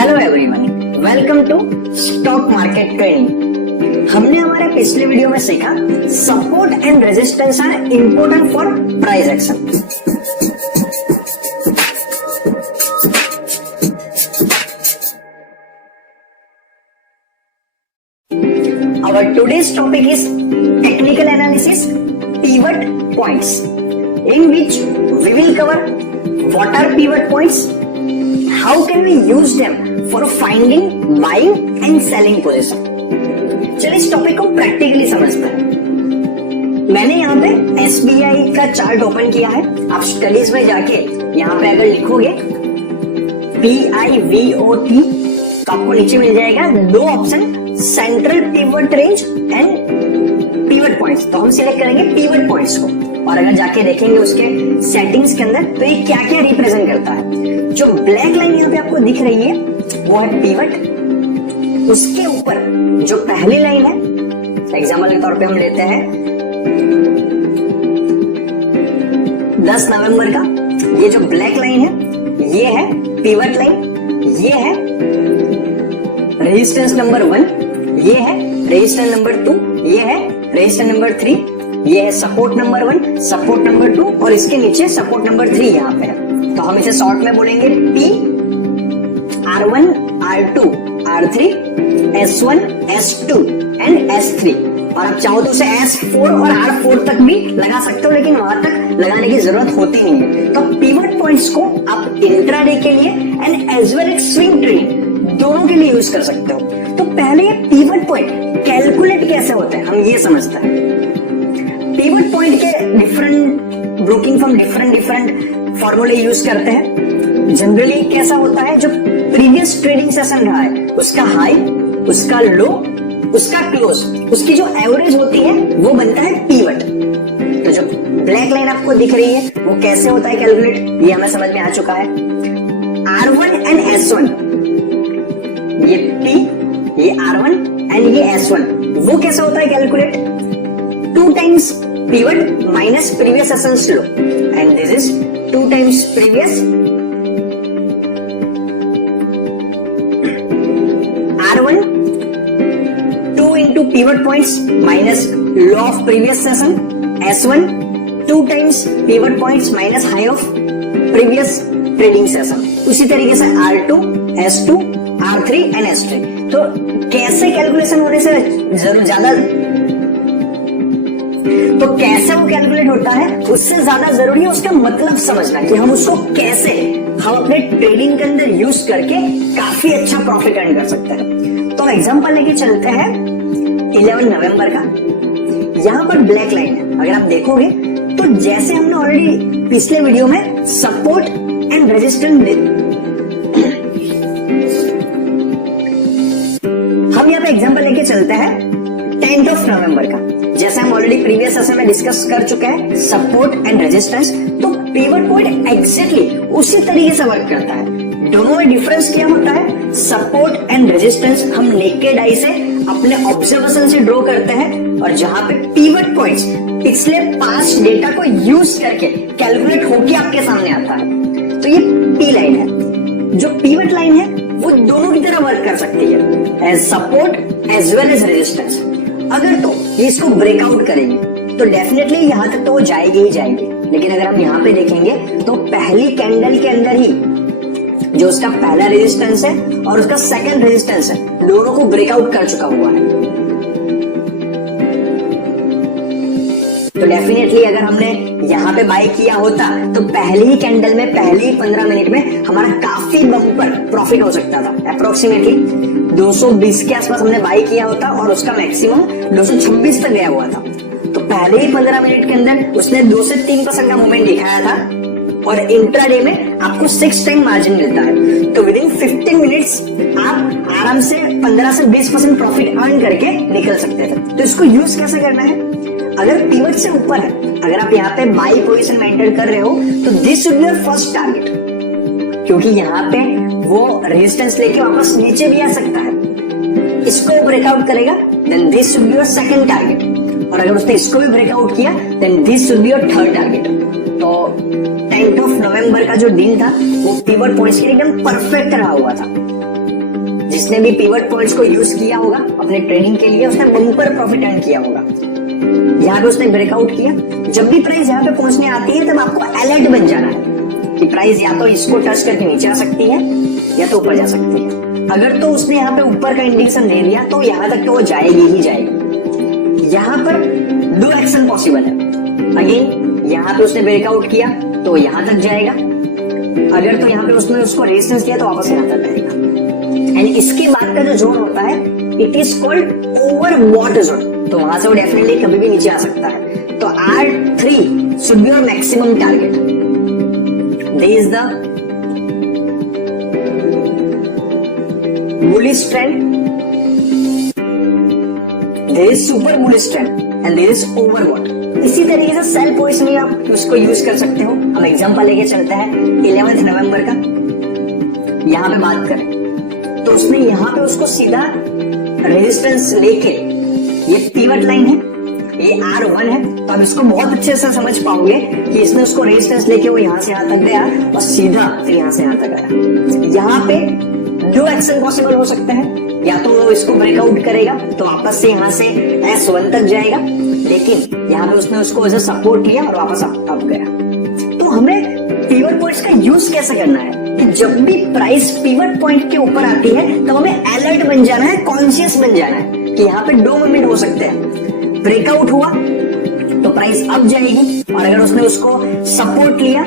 Hello everyone, welcome to stock market training. हमने हमारे पिछले वीडियो में सीखा support and resistance are important for price action. Our today's topic is technical analysis, pivot points, in which we will cover what are pivot points, how can we use them for finding buying and selling position। चलिए इस topic को practically समझते हैं। मैंने यहाँ पे SBI का chart open किया है। आप स्टडीज में जाके यहाँ पे अगर लिखोगे PIVOT तो आपको नीचे मिल जाएगा दो option, central pivot range and pivot points. तो हम सिलेक्ट करेंगे पिवट पॉइंट्स को, और अगर जाके देखेंगे उसके सेटिंग्स के अंदर तो ये क्या क्या रिप्रेजेंट करता है। जो ब्लैक लाइन यहाँ पे आपको दिख रही है वो है पिवट। उसके ऊपर जो पहली लाइन है, एग्जाम्पल के तौर पे हम लेते हैं 10 नवंबर का, ये जो ब्लैक लाइन है ये है पिवट लाइन, ये है रेजिस्टेंस नंबर 1, ये है रेजिस्टेंस नंबर 2, ये है रेजिस्टेंस नंबर 3, ये है सपोर्ट नंबर 1, सपोर्ट नंबर 2 और इसके नीचे सपोर्ट नंबर 3 यहाँ पे है। तो हम इसे शॉर्ट में बोलेंगे P, R1, R2, R3, S1, S2 and S3। और आप चाहो तो उसे S4 और R4 तक भी लगा सकते हो, लेकिन वहां तक लगाने की जरूरत होती नहीं है। तो पिवट पॉइंट्स को आप इंट्राडे के लिए and as well as swing trading दोनों के लिए यूज कर सकते हो। तो पहले ये पिवट पॉइंट कैलकुलेट कैसे होते हैं हम ये समझते हैं। पिवट पॉइंट के डिफरेंट ब्रोकिंग फर्म डिफरेंट फॉर्मूले यूज करते हैं। जनरली कैसा होता है, जो प्रीवियस ट्रेडिंग सेशन रहा है उसका हाई, उसका लो, उसका क्लोज, उसकी जो एवरेज होती है वो बनता है पिवट। तो जो ब्लैक लाइन आपको दिख रही है वो कैसे होता है कैलकुलेट, ये हमें समझ में आ चुका है। R1 एंड S1, ये P, ये R1 एंड ये S1, वो कैसा होता है calculate, 2 times pivot minus previous sessions low, and this is 2 times previous R1, 2 into pivot points minus low of previous session, S1, 2 times pivot points minus high of previous trading session। उसी तरीके से R2, S2, R3 and S3। तो कैसे calculation होने से जरूर ज्यादा, तो कैसे वो कैलकुलेट होता है उससे ज्यादा जरूरी है उसका मतलब समझना, कि हम उसको कैसे हम अपने ट्रेडिंग के अंदर यूज करके काफी अच्छा प्रॉफिट अर्न कर सकते हैं। तो एग्जांपल लेके चलते हैं 11 नवंबर का। यहां पर ब्लैक लाइन है, अगर आप देखोगे तो जैसे हमने ऑलरेडी पिछले वीडियो में सपोर्ट एंड रेजिस्टेंस हम यहाँ पे एग्जांपल लेके चलते हैं 10 नवंबर का। जैसे हम ऑलरेडी प्रीवियस सेशन में डिस्कस कर चुके हैं सपोर्ट एंड रेजिस्टेंस, तो पिवट पॉइंट एग्जैक्टली उसी तरीके से वर्क करता है। दोनों में डिफरेंस क्या होता है, सपोर्ट एंड रेजिस्टेंस हम नेकेड आई से अपने ऑब्जर्वेशन से ड्रॉ करते हैं, और जहां पे पिवट पॉइंट्स पिछले पास्ट डेटा को यूज करके कैलकुलेट होके आपके सामने आता है। तो ये पी लाइन है। जो पिवट लाइन है वो दोनों की तरह वर्क कर सकती है, as support as well as resistance. अगर तो ये इसको ब्रेकआउट करेंगे तो डेफिनेटली यहां तक तो वो जाएगी ही जाएगी, लेकिन अगर हम यहाँ पे देखेंगे तो पहली कैंडल के अंदर ही जो उसका पहला रेजिस्टेंस है और उसका सेकंड रेजिस्टेंस है, दोनों को ब्रेकआउट कर चुका हुआ है। तो डेफिनेटली अगर हमने यहाँ पे बाय किया होता तो पहली ही कैंडल में, पहली ही 15 मिनट में हमारा काफी बम्पर प्रॉफिट हो सकता था। अप्रोक्सीमेटली 220 के आसपास हमने बाय किया होता और उसका मैक्सिमम 226 तक गया हुआ था। तो पहले ही 15 मिनट के अंदर उसने 2 से 3% का मूवमेंट दिखाया था, और इंट्राडे में आपको 6 टाइम मार्जिन मिलता है। तो विद इन 15 मिनट्स आप आराम से 15 से 20% प्रॉफिट अर्न करके निकल सकते थे। तो इसको यूज कैसे करना है, अगर पिवट से ऊपर है, अगर आप यहाँ पे बाई पोजीशन मेंटेन कर रहे हो तो this should be your first target, क्योंकि यहाँ पे वो रेजिस्टेंस लेके वापस नीचे भी आ सकता है। इसको ब्रेकआउट करेगा then this should be your second target, और अगर उसने इसको भी ब्रेकआउट किया then this should be your third target. तो 10 नवंबर का जो दिन था वो पिवट पॉइंट्स के लिए एकदम परफेक्ट रहा हुआ था। जिसने भी पिवट पॉइंट्स को यूज किया होगा अपने ट्रेडिंग के लिए उसने बम्पर प्रॉफिट अर्न किया होगा। यहाँ पे उसने ब्रेकआउट किया, जब भी प्राइस यहाँ पे पहुंचने आती है तब आपको अलर्ट बन जाना है कि प्राइस या तो इसको टच करके नीचे आ सकती है या तो ऊपर जा सकती है। अगर तो उसने यहाँ पे ऊपर का इंडिकेशन दे दिया तो यहाँ तक तो वो जाएगी ही जाएगी। यहाँ पर दो एक्शन पॉसिबल है। अगेन यहाँ पे उसने ब्रेकआउट किया तो यहाँ तक जाएगा, अगर तो यहाँ पे उसने उसको रेजिस्टेंस दिया तो वापस यहाँ तक आएगा। एंड इसके बाद का जो जोन होता है it is called overbought zone, तो वहां से वो डेफिनेटली कभी भी नीचे आ सकता है। तो R3 should be your maximum target. This is the bullish trend, there is super bullish trend and there is overbought. इसी तरीके से सेल पोजिशनिंग आप उसको यूज कर सकते हो। हम एग्जांपल लेके चलते हैं 11 नवंबर का, यहाँ पे बात करें तो उसने यहाँ पे उसको सीधा रेजिस्टेंस लेके, ये पिवट लाइन है, ये R1 है, तो आप इसको बहुत अच्छे से समझ पाओगे कि इसने उसको रेजिस्टेंस लेके वो यहाँ से यहाँ तक गया और सीधा फिर यहाँ से यहाँ तक आया। यहाँ पे दो एक्शन पॉसिबल हो सकते हैं, या तो वो इसको ब्रेकआउट करेगा तो वापस से यहाँ से S1 तक जाएगा, लेकिन यहाँ पे उसने उसको एज अ सपोर्ट लिया और वापस अप गया। तो हमें पिवट पॉइंट्स का यूज कैसे करना है कि जब भी प्राइस पिवट पॉइंट के ऊपर आती है तो हमें अलर्ट बन जाना है, कॉन्शियस बन जाना है कि यहाँ पे दो मूवमेंट हो सकते हैं। ब्रेकआउट हुआ तो प्राइस अप जाएगी, और अगर उसने उसको सपोर्ट लिया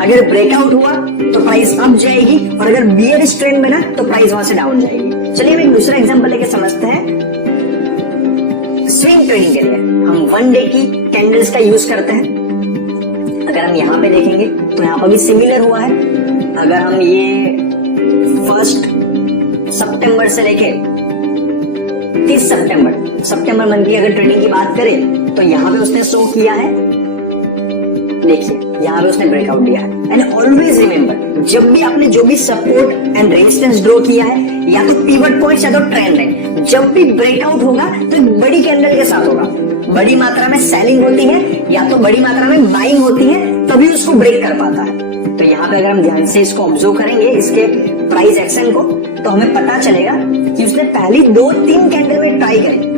अगर ब्रेकआउट हुआ तो प्राइस अप जाएगी, और अगर बियरिश ट्रेंड बना तो प्राइस वहां से डाउन जाएगी। चलिए हम एक दूसरा एग्जांपल लेके समझते हैं। स्विंग ट्रेडिंग के लिए हम 1 डे की कैंडल्स का यूज करते हैं। अगर हम यहाँ पे देखेंगे तो यहाँ पर भी सिमिलर हुआ है। अगर हम ये 1 सितंबर से लेके 30 सितंबर मंथ की अगर ट्रेडिंग की बात करें तो यहाँ पे उसने शो किया है, देखिए यहाँ पे उसने ब्रेकआउट दिया है। एंड ऑलवेज रिमेंबर, जब भी आपने जो भी सपोर्ट एंड रेजिस्टेंस ड्रॉ किया है, या तो पिवट पॉइंट या तो ट्रेंड लाइन, जब भी ब्रेकआउट होगा तो बड़ी कैंडल के साथ होगा। बड़ी मात्रा में सेलिंग होती है या तो बड़ी मात्रा में बाइंग होती है, तभी उसको ब्रेक कर पाता है। तो यहाँ पे अगर हम ध्यान से इसको ऑब्जर्व करेंगे इसके प्राइस एक्शन को, तो हमें पता चलेगा कि उसने पहली 2-3 कैंडल में ट्राई करी,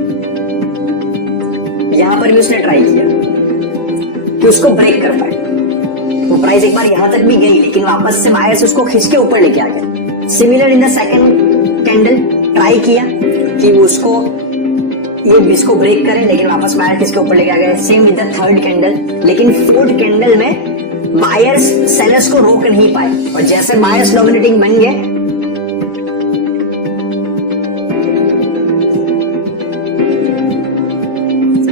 यहां पर भी उसने ट्राई किया कि उसको ब्रेक कर पाए। वो प्राइस एक बार यहां तक भी गई, लेकिन वापस से बायर्स उसको खींच के ऊपर लेके आ गए। Similar in the second candle try किया कि वो उसको ये इसको ब्रेक करे, लेकिन वापस बायर किसके ऊपर लेके आ गए। Same with the third candle, लेकिन फोर्थ कैंडल में बायर्स सेलर्स को रोक नहीं पाए, और जैसे बायर्स डोमिनेटिंग बन गए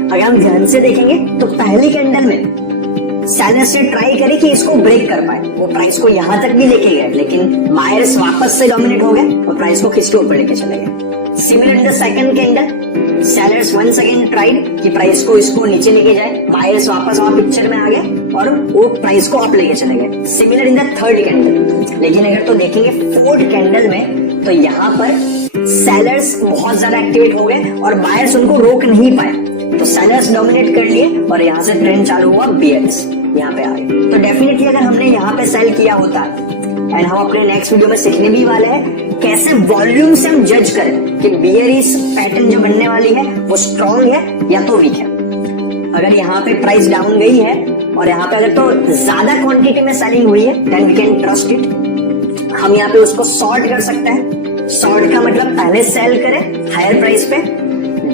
अगर हम ध्यान से देखेंगे तो पहली कैंडल में सेलर्स ने ट्राई करी कि इसको ब्रेक कर पाए, वो प्राइस को यहां तक भी लेके गए, लेकिन बायर्स वापस से डोमिनेट हो गए और प्राइस को खींच के ऊपर लेके चले गए। Similar in the second candle, sellers once again tried कि प्राइस को इसको नीचे लेके जाए, बायर्स वापस वहां पिक्चर में आ गए और वो प्राइस को अप लेके चले गए। Similar in the third candle, लेकिन अगर तो देखेंगे फोर्थ कैंडल में तो यहाँ पर सेलर्स बहुत ज्यादा एक्टिवेट हो गए और बायर्स उनको रोक नहीं पाए, तो सेलर्स डोमिनेट कर लिए और यहाँ से ट्रेंड चालू हुआ, बियर्स यहाँ पे आ गए। तो डेफिनेटली अगर हमने यहाँ पे सेल किया होता, एंड हम अपने नेक्स्ट वीडियो में सीखने भी वाले हैं कैसे वॉल्यूम से हम जज करें कि बियरिश पैटर्न जो बनने वाली है वो स्ट्रॉन्ग है या तो वीक है। अगर यहाँ पे प्राइस डाउन गई है और यहाँ पे अगर तो ज्यादा क्वांटिटी में सेलिंग हुई है, then we can trust it. हम यहाँ पे उसको शॉर्ट कर सकते हैं। शॉर्ट का मतलब पहले सेल करें हायर प्राइस पे,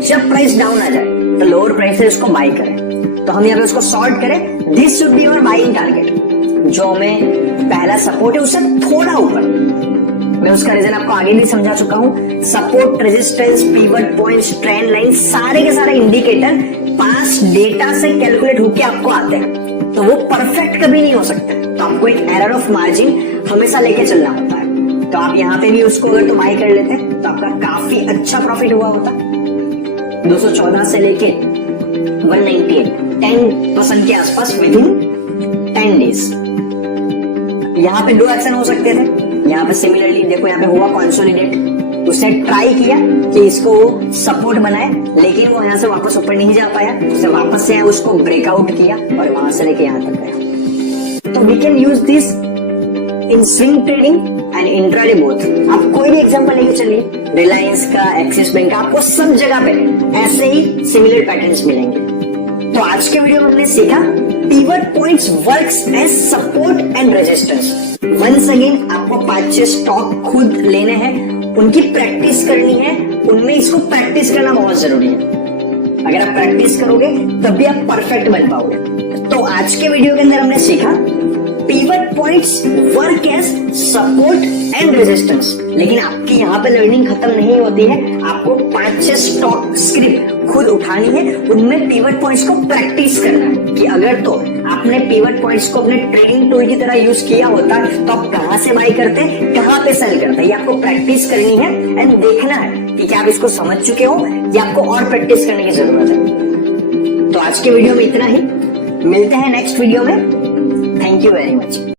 जब प्राइस डाउन आ जाए तो लोअर प्राइस से उसको बाई करें। तो हम यहाँ पे उसको शॉर्ट करें, this should be your buying target. जो हमें पहला सपोर्ट है उससे थोड़ा ऊपर, मैं उसका रीजन आपको आगे भी समझा चुका हूं। Support, resistance, pivot points, trend line, सारे के सारे इंडिकेटर पास्ट डेटा से कैलकुलेट होके आपको आते हैं, तो वो परफेक्ट कभी नहीं हो सकते। तो आपको एक एरर ऑफ मार्जिन हमेशा लेके चलना होता है। तो आप यहाँ पे भी उसको अगर तो बाई कर लेते तो आपका काफी अच्छा प्रॉफिट हुआ होता। 214 से लेके 198, 10% के आसपास विद इन 10 डेज। यहाँ पे दो एक्शन हो सकते थे। यहाँ पे सिमिलरली देखो, यहाँ पे हुआ कंसोलिडेट, उसने ट्राई किया कि इसको सपोर्ट बनाए, लेकिन वो यहाँ से वापस ऊपर नहीं जा पाया, उसने वापस से उसको ब्रेकआउट किया और वहां से लेके यहाँ तक गया। तो we can use this in swing trading and intraday both. आप कोई भी एग्जांपल लेके चलिए, रिलायंस का, एक्सिस बैंक का, आपको सब जगह पे ऐसे ही सिमिलर पैटर्न्स मिलेंगे। तो आज के वीडियो में हमने सीखा pivot points works as support and resistance. Once again आपको 5-6 स्टॉक खुद लेने हैं, उनकी प्रैक्टिस करनी है, उनमें इसको प्रैक्टिस करना बहुत जरूरी है। अगर आप प्रैक्टिस करोगे तभी आप परफेक्ट बन पाओगे। तो आज के वीडियो के अंदर हमने सीखा pivot points work as support and resistance. लेकिन आपकी यहाँ पे लर्निंग खत्म नहीं होती है, आपको 5-6 स्टॉक स्क्रिप्ट खुद उठानी है, उनमें पिवट पॉइंट्स को प्रैक्टिस करना है कि अगर तो आपने पिवट पॉइंट्स को अपने ट्रेडिंग टूल की तरह यूज किया होता तो आप कहां से बाई करते, कहां पे सेल करते, ये आपको प्रैक्टिस करनी है एंड देखना है कि क्या आप इसको समझ चुके हो या आपको और प्रैक्टिस करने की जरूरत है। तो आज के वीडियो में इतना ही, मिलते हैं नेक्स्ट वीडियो में। Thank you very much.